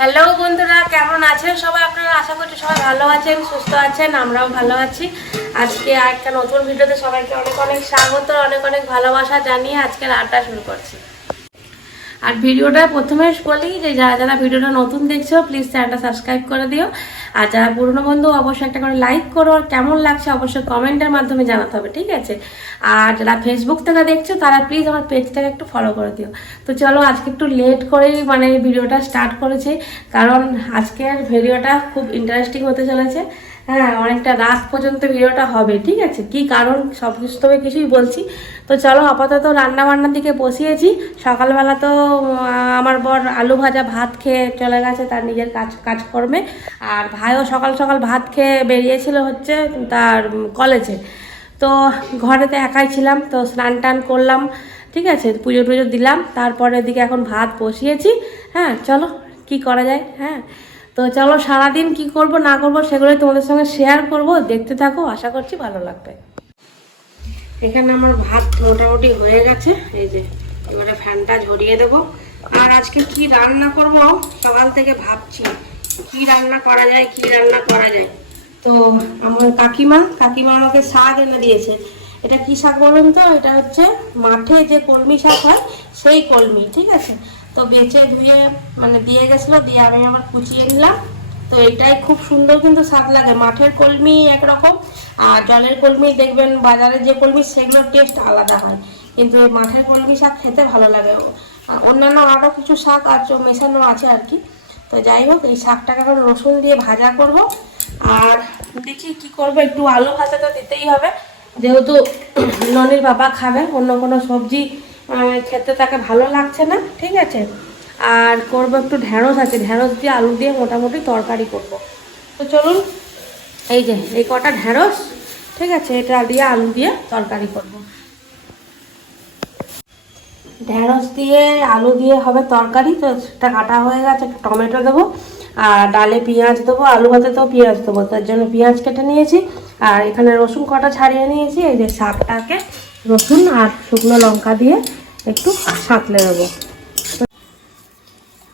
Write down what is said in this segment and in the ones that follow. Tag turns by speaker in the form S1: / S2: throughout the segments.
S1: Hello বন্ধুরা, কেমন আছেন সবাই? আপনারা আশা করছি সবাই ভালো আছেন, সুস্থ আছেন, আমরাও ভালো আছি। আজকে একটা নতুন ভিডিওতে সবাইকে অনেক অনেক স্বাগত, অনেক অনেক ভালোবাসা জানিয়ে আজকের আড্ডা শুরু করছি। আর ভিডিওটা প্রথমে বলি যে যারা যারা ভিডিওটা নতুন দেখছ প্লিজ চ্যানেলটা সাবস্ক্রাইব করে দিও। আর যারা পুরনো বন্ধু, অবশ্যই একটা করে লাইক করো। আর কেমন লাগছে অবশ্যই কমেন্টের মাধ্যমে জানাতে হবে, ঠিক আছে? আর যারা ফেসবুক থেকে দেখছ, তারা প্লিজ আমার পেজটাকে একটু ফলো করে দিও। তো চলো, আজকে একটু লেট করেই মানে ভিডিওটা স্টার্ট করেছি, কারণ আজকের ভিডিওটা খুব ইন্টারেস্টিং হতে চলেছে। হ্যাঁ অনেকটা রাত পর্যন্ত ভিডিওটা হবে, ঠিক আছে? কি কারণ সব কিছু তবে কিছুই বলছি। তো চলো, আপাতত রান্না বান্নার দিকে বসিয়েছি। সকালবেলা তো আমার বর আলু ভাজা ভাত খেয়ে চলে গেছে তার নিজের কাজ, কাজকর্মে। আর ভাইও সকাল সকাল ভাত খেয়ে বেরিয়েছিল হচ্ছে তার কলেজে। তো ঘরেতে একাই ছিলাম, তো স্নান টান করলাম, ঠিক আছে? পুজো টুজো দিলাম, তারপরে দিকে এখন ভাত বসিয়েছি। হ্যাঁ চলো, কি করা যায়? হ্যাঁ। তো চলো সারাদিন কি করব, না করব সেগুলোই তোমাদের সঙ্গে শেয়ার করব। দেখতে থাকো, আশা করছি ভালো লাগবে। এখানে আমার ভাত মোটামুটি হয়ে গেছে, এই যে এবারে ফ্যানটা ঝরিয়ে দেবো। আর আজকে কি রান্না করব, সকাল থেকে ভাবছি, কি রান্না করা যায়, কি রান্না করা যায়। তো আমার কাকিমা কাকিমা আমাকে শাক এনে দিয়েছে। এটা কি শাক বলুন তো? এটা হচ্ছে মাঠে যে কলমি শাক হয়, সেই কলমি, ঠিক আছে? তো বেচে ধুয়ে মানে দিয়ে গেছিল, দিয়ে আমি আবার কুচিয়ে নিলাম। তো এটাই খুব সুন্দর কিন্তু স্বাদ লাগে। মাঠের কলমি একরকম, আর জলের কলমি দেখবেন, বাজারে যে কলমি, সেগুলোর টেস্ট আলাদা হয়। কিন্তু এই মাঠের কলমি শাক খেতে ভালো লাগে। অন্যান্য আরও কিছু শাক আর মেশানো আছে আর কি। তো যাই হোক, এই শাকটাকে এখন রসুন দিয়ে ভাজা করব। আর দেখি কি করব, একটু আলু ভাজা তো দিতেই হবে। যেহেতু ননির বাবা খাবে, অন্য কোনো সবজি খেতে তাকে ভালো লাগছে না, ঠিক আছে? আর করব একটু ঢ্যাঁড়স আছে ঢ্যাঁড়স দিয়ে আলু দিয়ে মোটামুটি তরকারি করব। তো চলুন, এই যে, এই কটা ঢ্যাঁড়স ঠিক আছে, এটা দিয়ে আলু দিয়ে তরকারি করব। ঢ্যাঁড়স দিয়ে, আলু দিয়ে হবে তরকারি, তো সেটা কাটা হয়ে গেছে, একটা টমেটো দেবো, আর ডালে পেঁয়াজ দেবো, আলু ভাতে তো পেঁয়াজ দেবো, তার জন্য পেঁয়াজ কেটে নিয়েছি, আর এখানে রসুন কটা ছাড়িয়ে নিয়েছি, এই যে শাকটাকে রসুন আর শুকনো লঙ্কা দিয়ে একটু সাঁতলে দেবো।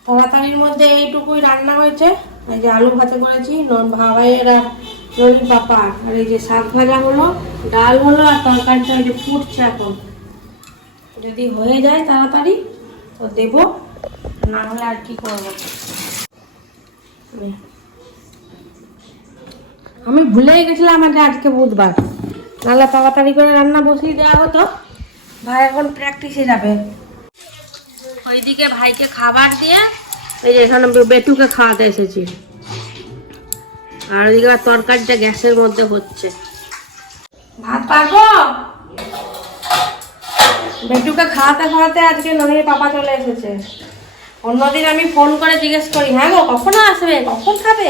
S1: তাড়াতাড়ির মধ্যে এইটুকুই রান্না হয়েছে। এই যে আলু ভাজা করেছি ন- ভাইয়ের আর ননির পাপা, আর এই যে শাক ভাজা হলো, ডাল হলো, আর তরকারিটা এই যে ফুটছে এখন। যদি হয়ে যায় তাড়াতাড়ি, তো দেব। না হলে আর কি করব? আমি ভুলেই গেছিলাম যে আজকে বুধবার। নাহলে তাড়াতাড়ি করে রান্না বসিয়ে দেওয়া হতো। ভাই এখন প্র্যাকটিসে যাবে। ওইদিকে ভাইকে খাবার দিয়ে এই যে এখানে বেটুকে খাওয়াতে এসেছি। আর ওইদিকে তরকারিটা গ্যাসের মধ্যে হচ্ছে। ভাত পারব? বেটুকে খাওয়াতে খাওয়াতে আজকে ননির পাপা চলে এসেছে। অন্যদিন আমি ফোন করে জিজ্ঞেস করি হ্যাঁ গো কখন আসবে? কখন খাবে?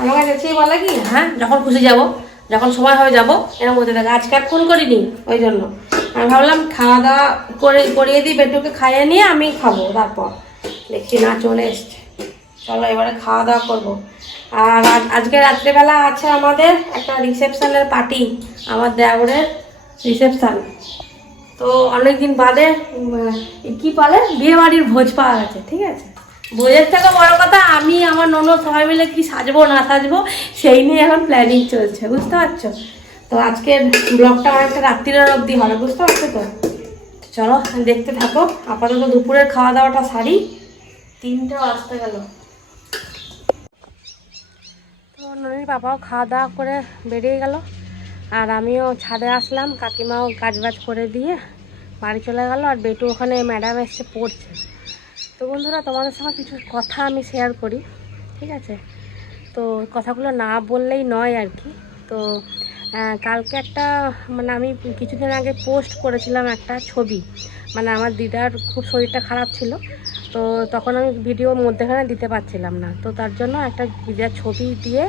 S1: আমার কাছে এসেই বলে কি হ্যাঁ যখন খুশি যাব যখন সময় হবে যাব। এরকম বলতে থাকে। আজকে আর ফোন করিনি ওই জন্য। আমি ভাবলাম খাওয়া দাওয়া করে করিয়ে দিই বেটুকে খাইয়ে নিয়ে আমি খাব তারপর দেখছি না চলে এসছে। চলো এবারে খাওয়া দাওয়া করব। আর আজকে রাত্রেবেলা আছে আমাদের একটা রিসেপশানের পার্টি আমার দেওরের রিসেপশান। তো অনেকদিন বাদে উম, কি বলে? বিয়ে বাড়ির ভোজ পাওয়া গেছে ঠিক আছে? ভোজের থেকে বড় কথা আমি আমার ননদ সবাই মিলে কি সাজবো না সাজবো সেই নিয়ে এখন প্ল্যানিং চলছে বুঝতে পারছ? তো আজকের ব্লগটা অনেকটা রাত্রির অবধি হবে, বুঝতে পারছ তো? চলো দেখতে থাকো। আপাতত দুপুরের খাওয়া দাওয়াটা সারি। তিনটে আসতে গেল। তো ননির বাবাও খাওয়া দাওয়া করে বেরিয়ে গেল। আর আমিও ছাদে আসলাম, কাকিমাও কাজবাজ করে দিয়ে বাড়ি চলে গেল আর বেটু ওখানে ম্যাডাম এসছে পড়ছে। তো বন্ধুরা, তোমাদের সঙ্গে কিছু কথা আমি শেয়ার করি, ঠিক আছে? তো কথাগুলো না বললেই নয় আর কি। তো কালকে একটা মানে আমি কিছুদিন আগে পোস্ট করেছিলাম একটা ছবি। মানে আমার দিদার খুব শরীরটা খারাপ ছিল, তো তখন আমি ভিডিওর মধ্যেখানে দিতে পারছিলাম না। তো তার জন্য একটা দিদার ছবি দিয়ে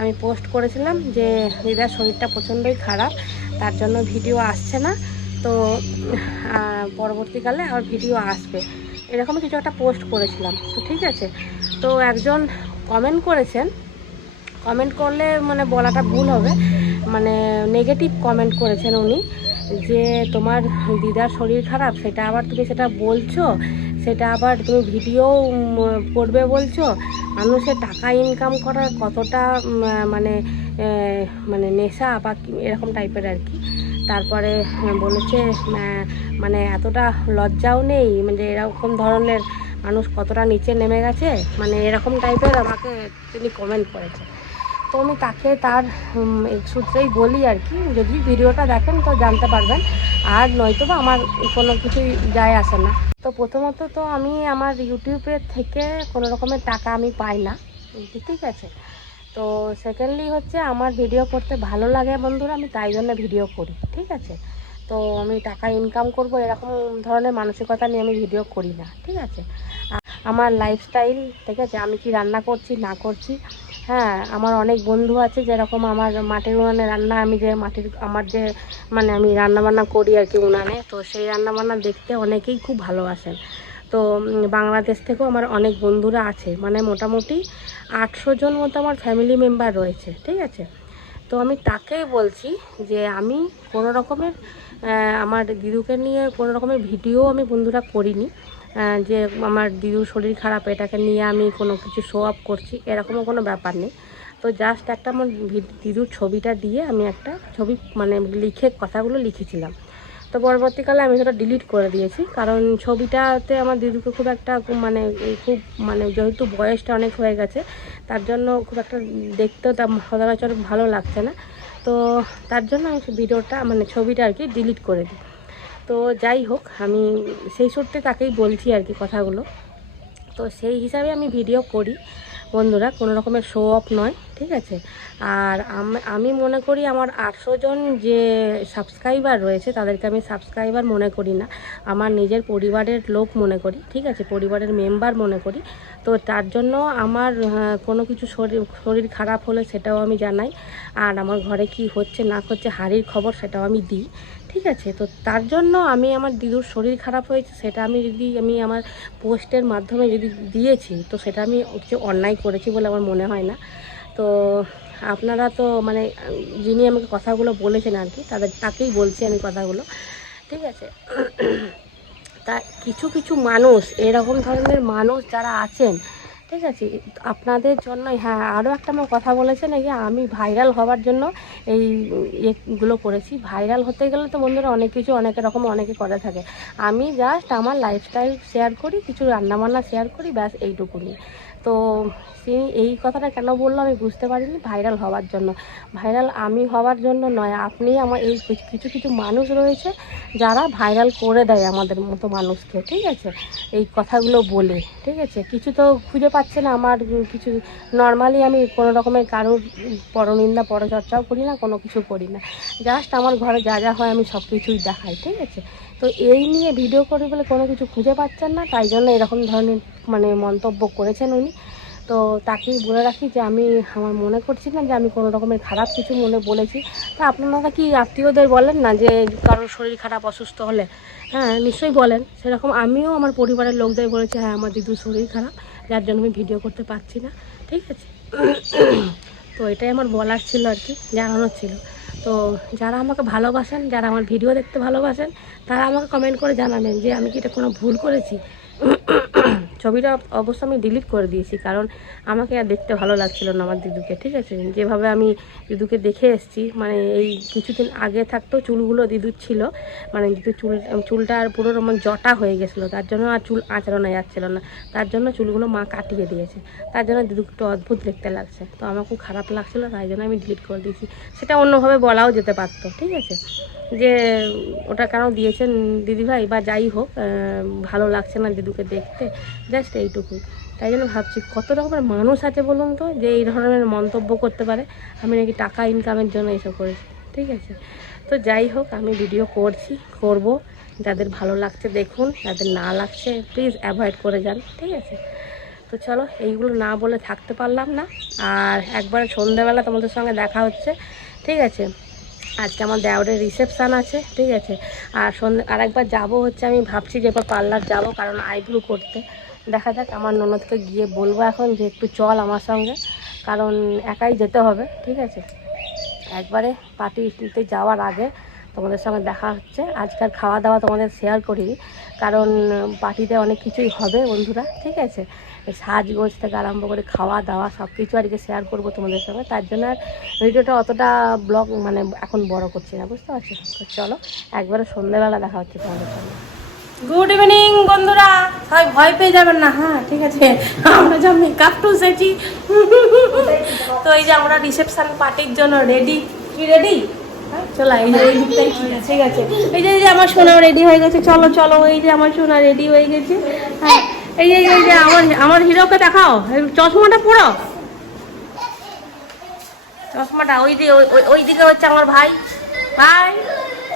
S1: আমি পোস্ট করেছিলাম যে, দিদার শরীরটা প্রচণ্ডই খারাপ, তার জন্য ভিডিও আসছে না। তো পরবর্তীকালে আর ভিডিও আসবে। এরকম কিছু একটা পোস্ট করেছিলাম। তো ঠিক আছে। তো একজন কমেন্ট করেছেন। কমেন্ট করলে মানে বলাটা ভুল হবে। মানে নেগেটিভ কমেন্ট করেছেন উনি, যে তোমার দিদার শরীর খারাপ, সেটা আবার তুমি সেটা বলছো, সেটা আবার তুমি ভিডিও করবে বলছো, মানুষের টাকা ইনকাম করার কতটা মানে মানে নেশা বা এরকম টাইপের আর কি। তারপরে বলেছে মানে এতটা লজ্জাও নেই মানে এরকম ধরনের মানুষ কতটা নিচে নেমে গেছে মানে এরকম টাইপের আমাকে তিনি কমেন্ট করেছে তো আমি তাকে তার সূত্রেই বলি আর কি, যদি ভিডিওটা দেখেন তো জানতে পারবেন। আর নয়তো বা আমার কোনো কিছুই যায় আসে না। তো প্রথমত তো আমি আমার ইউটিউবের থেকে কোনো রকমের টাকা আমি পাই না ঠিক আছে? তো সেকেন্ডলি হচ্ছে আমার ভিডিও করতে ভালো লাগে বন্ধুরা, আমি তাই জন্য ভিডিও করি, ঠিক আছে? তো আমি টাকা ইনকাম করব, এরকম ধরনের মানসিকতা নিয়ে আমি ভিডিও করি না, ঠিক আছে? আমার লাইফস্টাইল ঠিক আছে? আমি কি রান্না করছি, না করছি হ্যাঁ আমার অনেক বন্ধু আছে যেরকম আমার মাটির উনানে রান্না, আমি যে মাটির, আমার যে মানে আমি রান্না বান্না করি আর কি উনানে, তো সেই রান্না বান্না দেখতে অনেকেই খুব ভালোবাসেন। তো বাংলাদেশ থেকেও আমার অনেক বন্ধুরা আছে মানে মোটামুটি আটশো জন মতো আমার ফ্যামিলি মেম্বার রয়েছে, ঠিক আছে? তো আমি তাকেই বলছি যে আমি কোনো রকমের আমার দিদুকে নিয়ে কোনো রকমের ভিডিও আমি বন্ধুরা করিনি যে আমার দিদুর শরীর খারাপ, এটাকে নিয়ে আমি কোনো কিছু শো আপ করছি, এরকমও কোনো ব্যাপার নেই। তো জাস্ট একটা আমার দিদুর ছবিটা দিয়ে আমি একটা ছবি মানে লিখে কথাগুলো লিখেছিলাম। তো পরবর্তীকালে আমি সেটা ডিলিট করে দিয়েছি, কারণ ছবিটাতে আমার দিদুকে খুব একটা মানে খুব মানে যেহেতু বয়সটা অনেক হয়ে গেছে, তার জন্য খুব একটা দেখতেও তা সচরাচর ভালো লাগছে না। তো তার জন্য আমি ভিডিওটা মানে ছবিটা আর কি ডিলিট করে দিই। তো যাই হোক, আমি সেই সূত্রে তাকেই বলছি আর কি কথাগুলো। তো সেই হিসাবে আমি ভিডিও করি। বন্ধুরা, কোনো রকমের শো অফ নয়। ঠিক আছে? আর আমি মনে করি আমার আটশো জন যে সাবস্ক্রাইবার রয়েছে, তাদেরকে আমি সাবস্ক্রাইবার মনে করি না। আমার নিজের পরিবারের লোক মনে করি, ঠিক আছে? পরিবারের মেম্বার মনে করি। তো তার জন্য আমার কোনো কিছু শরীর শরীর খারাপ হলে সেটাও আমি জানাই। আর আমার ঘরে কি হচ্ছে, না হচ্ছে, হাড়ির খবর সেটাও আমি দিই, ঠিক আছে? তো তার জন্য আমি আমার দিদুর শরীর খারাপ হয়েছে, সেটা আমি যদি, আমি আমার পোস্টের মাধ্যমে যদি দিয়েছি, তো সেটা আমি কিছু অন্যায় করেছি বলে আমার মনে হয় না। তো আপনারা তো মানে যিনি আমাকে কথাগুলো বলেছেন আর কি, তাদের, তাকেই বলছি আমি কথাগুলো, ঠিক আছে? তা কিছু কিছু মানুষ, এরকম ধরনের মানুষ যারা আছেন, ঠিক আছে? আপনাদের জন্যই হ্যাঁ আরও একটা আমার কথা বলেছেন, এই যে আমি ভাইরাল হওয়ার জন্য এই এগুলো করেছি। ভাইরাল হতে গেলে তো বন্ধুরা অনেক কিছু, অনেক রকম, অনেকে করে থাকে। আমি জাস্ট আমার লাইফস্টাইল শেয়ার করি, কিছু রান্নাবান্না শেয়ার করি, ব্যাস এইটুকুনি। তো তিনি এই কথাটা কেন বলল আমি বুঝতে পারিনি ভাইরাল হওয়ার জন্য। ভাইরাল আমি হওয়ার জন্য নয়, আপনি আমার এই কিছু কিছু মানুষ রয়েছে যারা ভাইরাল করে দেয় আমাদের মতো মানুষকে, ঠিক আছে? এই কথাগুলো বলে, ঠিক আছে? কিছু তো খুঁজে পাচ্ছে না আমার, কিছু নর্মালি আমি কোনো রকমের কারোর পরনিন্দা, পরচর্চাও করি না, কোনো কিছু করি না। জাস্ট আমার ঘরে যা যা হয় আমি সব কিছুই দেখাই, ঠিক আছে? তো এই নিয়ে ভিডিও করি বলে কোনো কিছু খুঁজে পাচ্ছেন না, তাই জন্য এরকম ধরনের মানে মন্তব্য করেছেন উনি। তো তাকেই বলে রাখি যে আমি, আমার মনে করছি না যে আমি কোনো রকমের খারাপ কিছু মনে বলেছি। তা আপনারা কি আত্মীয়দের বলেন না যে কারোর শরীর খারাপ, অসুস্থ হলে? হ্যাঁ নিশ্চয়ই বলেন। সেরকম আমিও আমার পরিবারের লোকদের বলেছি হ্যাঁ আমার দিদুর শরীর খারাপ, যার জন্য আমি ভিডিও করতে পারছি না। ঠিক আছে? তো এটাই আমার বলার ছিল আর কি, জানানোর ছিল। তো যারা আমাকে ভালোবাসেন, যারা আমার ভিডিও দেখতে ভালোবাসেন, তারা আমাকে কমেন্ট করে জানাবেন যে আমি কি এটা কোনো ভুল করেছি। ছবিটা অবশ্য আমি ডিলিট করে দিয়েছি, কারণ আমাকে আর দেখতে ভালো লাগছিল না আমার দিদুকে, ঠিক আছে? যেভাবে আমি দিদুকে দেখে এসেছি মানে এই কিছুদিন আগে থাকতো চুলগুলো দিদুর ছিল মানে দিদুর চুল, চুলটা আর পুরো আমার জটা হয়ে গেছিল, তার জন্য আর চুল আঁচড়ানো যাচ্ছিল না, তার জন্য চুলগুলো মা কাটিয়ে দিয়েছে, তার জন্য দিদুকে একটু অদ্ভুত দেখতে লাগছে, তো আমার খুব খারাপ লাগছিল, তাই জন্য আমি ডিলিট করে দিয়েছি, সেটা অন্যভাবে বলাও যেতে পারতো, ঠিক আছে? যে ওটা কেন দিয়েছেন দিদিভাই বা যাই হোক ভালো লাগছে না দিদুকে দেখতে জাস্ট এইটুকুই তাই জন্য ভাবছি কত রকমের মানুষ আছে বলুন তো যে এই ধরনের মন্তব্য করতে পারে। আমি নাকি টাকা ইনকামের জন্য এসব করেছি, ঠিক আছে? তো যাই হোক, আমি ভিডিও করছি, করব। যাদের ভালো লাগছে দেখুন, যাদের না লাগছে প্লিজ অ্যাভয়েড করে যান, ঠিক আছে? তো চলো, এইগুলো না বলে থাকতে পারলাম না। আর একবার সন্ধ্যাবেলা তোমাদের সঙ্গে দেখা হচ্ছে, ঠিক আছে? আজকে আমার দেওরের রিসেপশান আছে, ঠিক আছে? আর সন্ধ্যে আর একবার যাব হচ্ছে আমি ভাবছি যে এবার পার্লার যাব, কারণ আইব্রু করতে। দেখা যাক, আমার ননদকে গিয়ে বলব এখন যে একটু চল আমার সঙ্গে, কারণ একাই যেতে হবে, ঠিক আছে? একবারে পার্টিতে যাওয়ার আগে তোমাদের সঙ্গে দেখা হচ্ছে। আজকাল খাওয়া দাওয়া তোমাদের শেয়ার করি কারণ পার্টিতে অনেক কিছুই হবে বন্ধুরা, ঠিক আছে? এই সাজগোজ থেকে আরম্ভ করে খাওয়া দাওয়া সব কিছু আর কি শেয়ার করব তোমাদের সঙ্গে। তার জন্য আর ভিডিওটা অতটা ব্লগ মানে এখন বড় করছি না, বুঝতে পারছ? চলো, একবারে সন্ধ্যেবেলা দেখা হচ্ছে তোমাদের সঙ্গে। গুড ইভিনিং বন্ধুরা। সবাই ভয় পেয়ে যাবেন না হ্যাঁ ঠিক আছে। আমরা যা মেকআপ টু সেটি। তো এই যে আমরা রিসেপশন পার্টির জন্য রেডি কি রেডি চলো, এই যে ঠিক আছে। এই যে আমার সোনা রেডি হয়ে গেছে। চলো চলো, এই যে আমার সোনা রেডি হয়ে গেছে। হ্যাঁ। এই যে এই যে আমার আমার হিরোকে দেখাও। এই চশমাটা পুরো চশমাটা, ওই যে, ওই- দিকে হচ্ছে আমার ভাই। ভাই,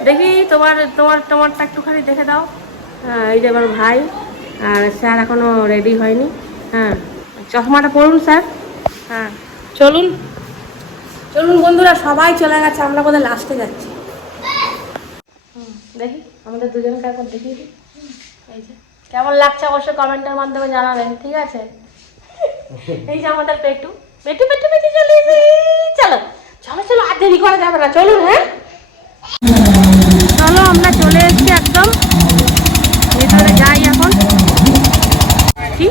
S1: দেখি তোমার তোমার, তোমারটা একটুখানি দেখে দাও। হ্যাঁ এই যে আমার ভাই। আর স্যার এখনও রেডি হয়নি। হ্যাঁ চশমাটা পড়ুন স্যার। হ্যাঁ চলুন। চলুন বন্ধুরা, সবাই চলে গেছে, আমরা বোধহয় লাস্টে যাচ্ছি। দেখি, আমাদের দুজনকে একবার দিই। এই যে। কেমন লাগছে অবশ্যই কমেন্টের মাধ্যমে জানাবেন, ঠিক আছে? এই যে আমাদের পেটু পেটু পেটু পেটু, চলে, চলো চলো চলো আর দেরি করা যাবে না, চলুন হ্যাঁ? চলো, আমরা চলে এসেছি একদম, ভিতরে যাই এখন। কি?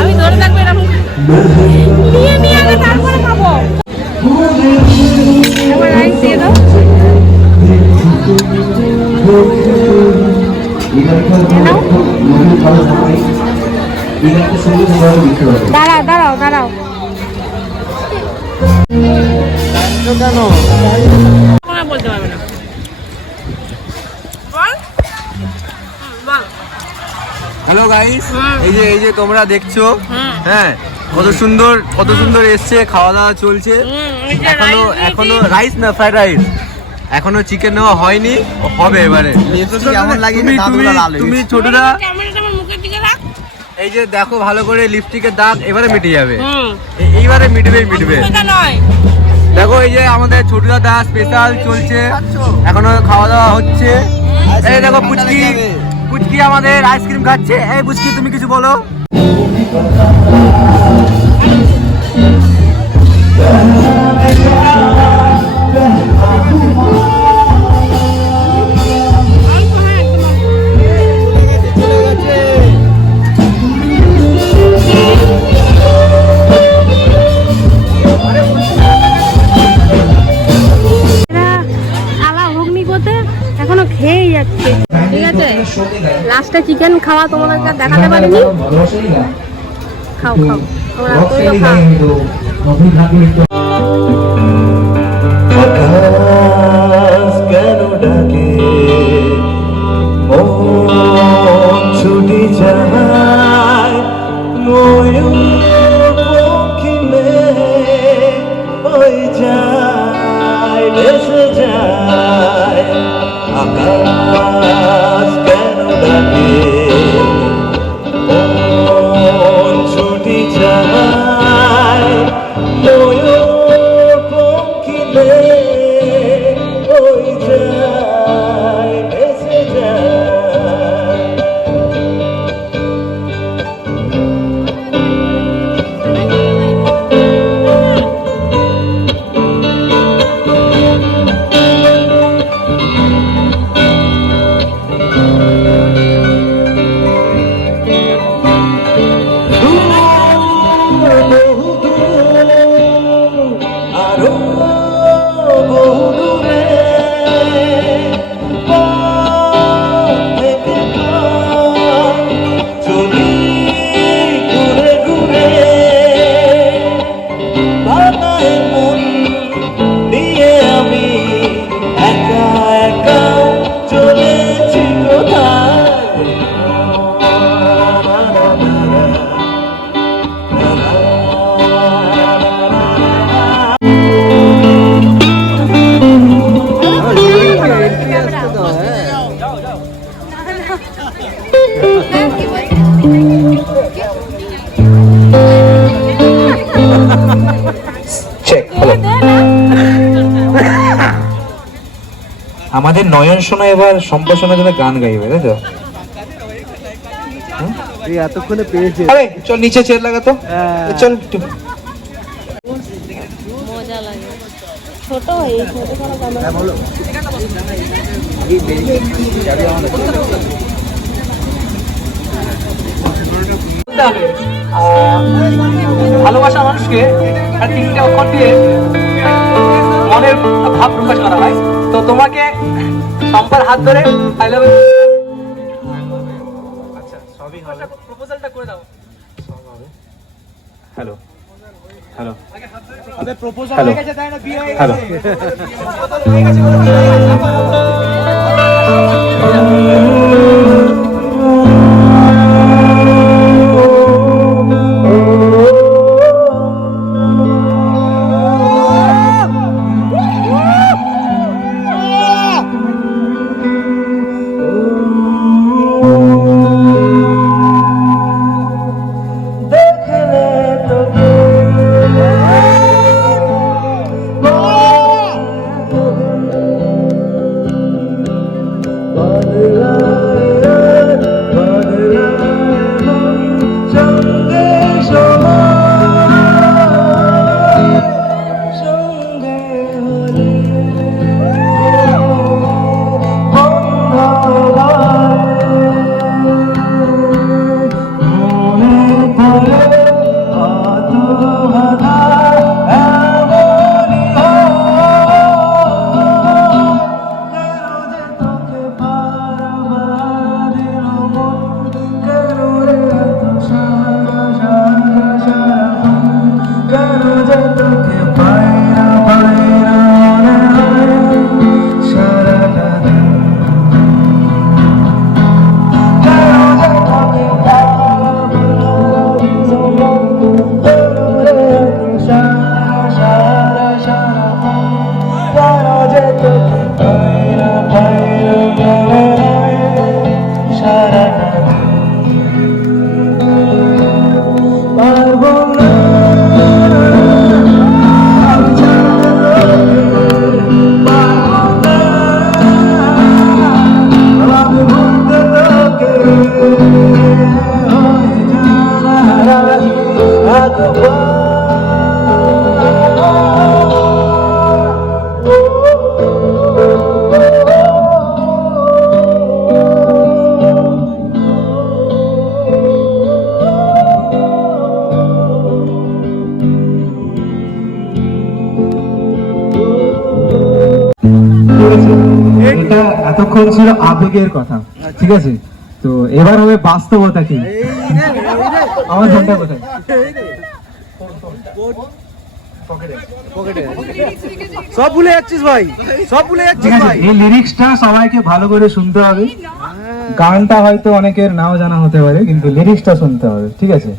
S2: আমি
S1: ধরে থাকব এরকম।
S3: গাইস এই যে এই যে তোমরা দেখছ হ্যাঁ কত সুন্দর কত সুন্দর এসছে খাওয়া দাওয়া চলছে
S1: এখনও
S3: এখনও রাইস না ফ্রাইড রাইস এখনও চিকেন নেওয়া হয়নি হবে এবারে। তুমি- ছোটরা
S1: ক্যামেরাটা আমার মুখের দিকে রাখ।
S3: এই যে দেখো ভালো করে লিপস্টিকের দাগ এবারে মিটে যাবে। এইবারে মিটবে মিটবে। দেখো এই যে আমাদের ছোটরা দাদা স্পেশাল চলছে। এখনও খাওয়া দাওয়া হচ্ছে। এই দেখো পুচকি। পুচকি আমাদের আইসক্রিম খাচ্ছে। এই পুচকি তুমি কিছু বলো।
S1: এরা লাস্টে চিকেন খাওয়া তোমাদেরকে দেখাতে পারিনি। খাও খাও। তোমরা খাও।
S4: নয়ন শোনা এবার সম্প্রসারণের জন্য গান গাইবে তাই তো?
S3: এই এতক্ষণে পেয়েছে
S4: আরে চল নিচে চেয়ার লাগাতো
S3: হ্যাঁ।
S4: চল একটু।
S1: মজা লাগে। ছোট হয়ে ছোট কোনো? ক্যামেরা
S5: ভালোবাসা মানুষকে আর তিনটে অক্ষর দিয়ে মনের ভাব প্রকাশ করা হয়। তো তোমাকে সম্পার হাত ধরে আই লাভ প্রপোজালটা করে দাও।
S4: হ্যালো হ্যালো
S3: আমাদের প্রপোজাল হয়ে গেছে তাই না? বিয়ে হয়ে
S4: হ্যালো
S2: এতক্ষণ ছিল আবেগের কথা ঠিক আছে? তো এবার হবে বাস্তবতা কি? আমার ফোনটা কোথায়?
S3: সব ভুলে যাচ্ছিস ভাই সব ভুলে যাচ্ছিস ভাই।
S2: এই লিরিক্সটা সবাইকে ভালো করে শুনতে হবে। গানটা হয়তো অনেকের নাও জানা হতে পারে কিন্তু লিরিক্সটা শুনতে হবে ঠিক আছে?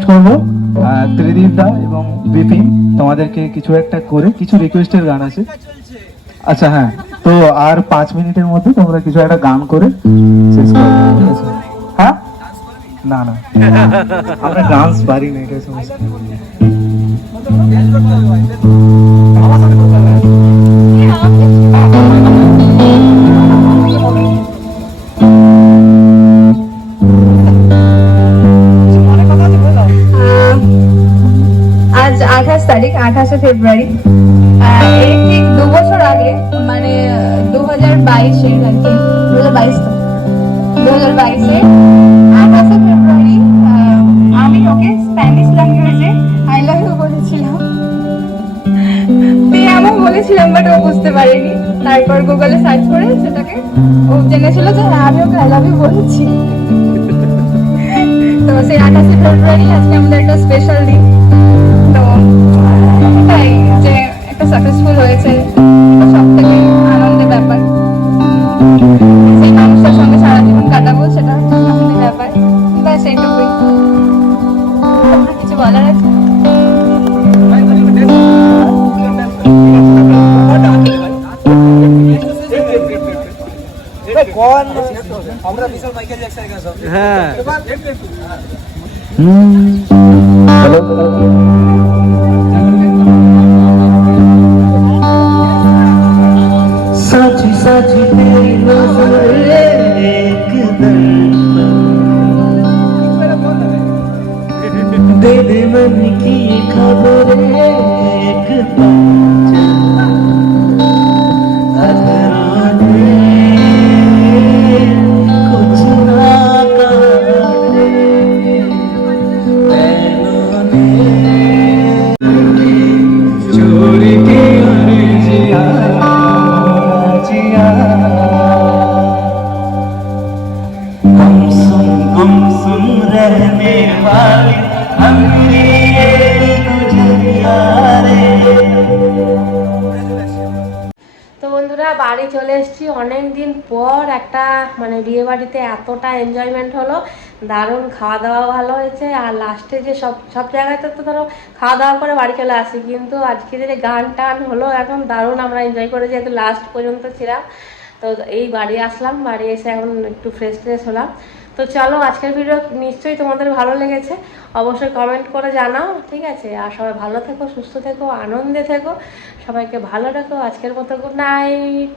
S2: নেব আহ, ত্রিদীপ দা এবং বিপিন তোমাদেরকে কিছু একটা করে কিছু রিকোয়েস্টের গান আছে। আচ্ছা হ্যাঁ। তো আর পাঁচ মিনিটের মধ্যে তোমরা কিছু একটা গান করে শেষ করো। ঠিক আছে? হ্যাঁ? না না। আমরা ডান্স পারি না এটা সমস্যা।
S6: আহ, তারিখ, আঠাশে ফেব্রুয়ারি। ঠিক দু বছর আগে মানে দু হাজার বাইশে, আর কি দু হাজার বাইশ দু হাজার বাইশে, আঠাশে ফেব্রুয়ারি আমি ওকে স্প্যানিশ ল্যাঙ্গুয়েজে আই লাভ ইউ বলেছিলাম। বলেছিলাম বাট ও বুঝতে পারেনি। তারপর গুগলে সার্চ করে সেটাকে ও জেনেছিল যে হ্যাঁ আমি ওকে আই লাভ ইউ বলেছি। তো সেই আঠাশে ফেব্রুয়ারি আজকে আমাদের একটা স্পেশাল দিন একটা সাকসেসফুল হয়েছে সব থেকে আনন্দের ব্যাপার। সেই মানুষটার সঙ্গে সারা জীবন কাটাবো সেটা হচ্ছে আনন্দের ব্যাপার। ব্যাস এইটুকুই। কিছু বলার আছে?
S3: হ্যাঁ।
S7: साची
S1: Thank you. বাড়ি চলে এসেছি। অনেক দিন পর একটা মানে বিয়ে বাড়িতে এতটা এনজয়মেন্ট হলো। দারুণ খাওয়া দাওয়া ভালো হয়েছে। আর লাস্টে যে সব সব জায়গাতে তো ধরো খাওয়া দাওয়া করে বাড়ি চলে আসি। কিন্তু আজকে যে গান টান হলো, এখন দারুণ আমরা এনজয় করে যেহেতু লাস্ট পর্যন্ত ছিলাম, তো এই বাড়ি আসলাম। বাড়ি এসে এখন একটু ফ্রেশ ট্রেশ হলাম। তো চলো আজকের ভিডিও নিশ্চয়ই তোমাদের ভালো লেগেছে। অবশ্যই কমেন্ট করে জানাও, ঠিক আছে? আর সবাই ভালো থেকো, সুস্থ থেকো, আনন্দে থেকো। সবাইকে ভালো রাখো, আজকের মতো গুড নাইট